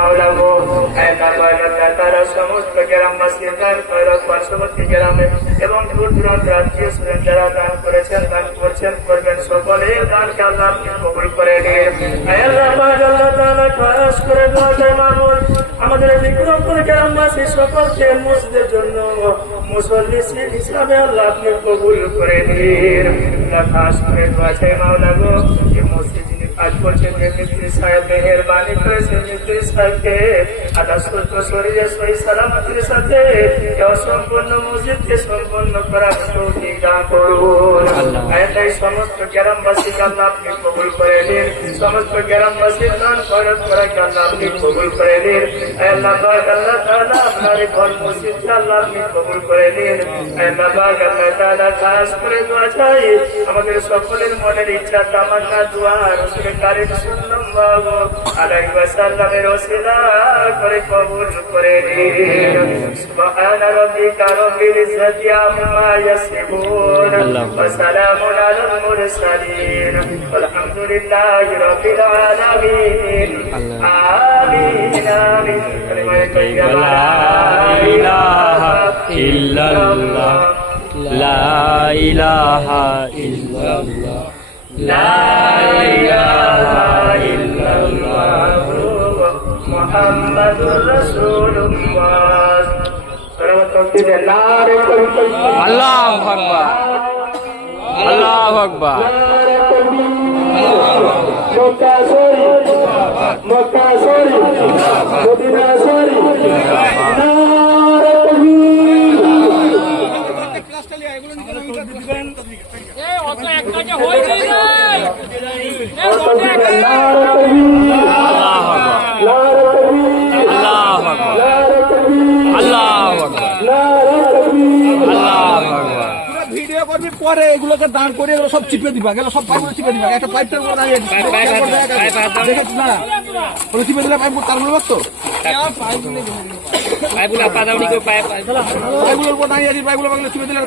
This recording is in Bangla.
মাওলা গো আল্লাহ তারা সমস্ত গ্রামবাসী দান খয়রত পার্শ্ববর্তী গ্রামে এবং দূর দূরান্ত আত্মীয় স্বজন যারা দান করেছেন দান করছেন করবেন সকলে দানকে আল্লাহ আপনি কবুল করে তাআলা খাস করে আমাদের বিক্রমপুর গ্রামবাসী সকলকে মসজিদের জন্য মুসল্লি হিসাবে আল্লাহ আপনি কবুল করে আল্লাহ খাস করে দোয়া চাই মাওলা গো মসজিদ কাজ সাহেব মেহরবানি করেছেন মিস্ত্রি সাহেবকে আদা সুস্থ শরীরে সহি সালামতির সাথে অসম্পূর্ণ মসজিদকে সম্পন্ন করার তৌফিক দান করুন। এই সমস্ত গ্রামবাসীকে আল্লাহ আপনি কবুল করে নিন। সমস্ত গ্রামবাসীর দান খরচ করাকে আল্লাহ আপনি কবুল করে নিন। আল্লাহ পাক আল্লাহ তাআলা আপনার ঘর মসজিদকে আল্লাহ আপনি কবুল করে নিন। আল্লাহ পাক আল্লাহ তাআলা খাস করে দোয়া চাই। আমাদের সকলের মনের ইচ্ছা তামান্না দোয়া রসুল কারিম sallallahu alaihi wasallam rosila kore kabul kore ni subhana rabbika rabbil izzati amma yasifun wa salamun alal mursalin walhamdulillahi rabbil alamin amin আল্লাহ আকবার। আল্লাহ আকবার মক্কা শরী মক্কা শরী মদিনা শরী তাকবীর নারে তাকবীর আল্লাহ পরে এগুলোকে দাঁড় করে এগুলো সব চিপে দিবা গেলে সব পাইপ চিপে দিবা। একটা পাইপটার উপর দাঁড়িয়ে দেখেছিস না? ওগুলো চিপে দিলে পাইপ তার মনে পারতো পাইপগুলোর উপর দাঁড়িয়ে পাইপগুলো চিপে দিলে।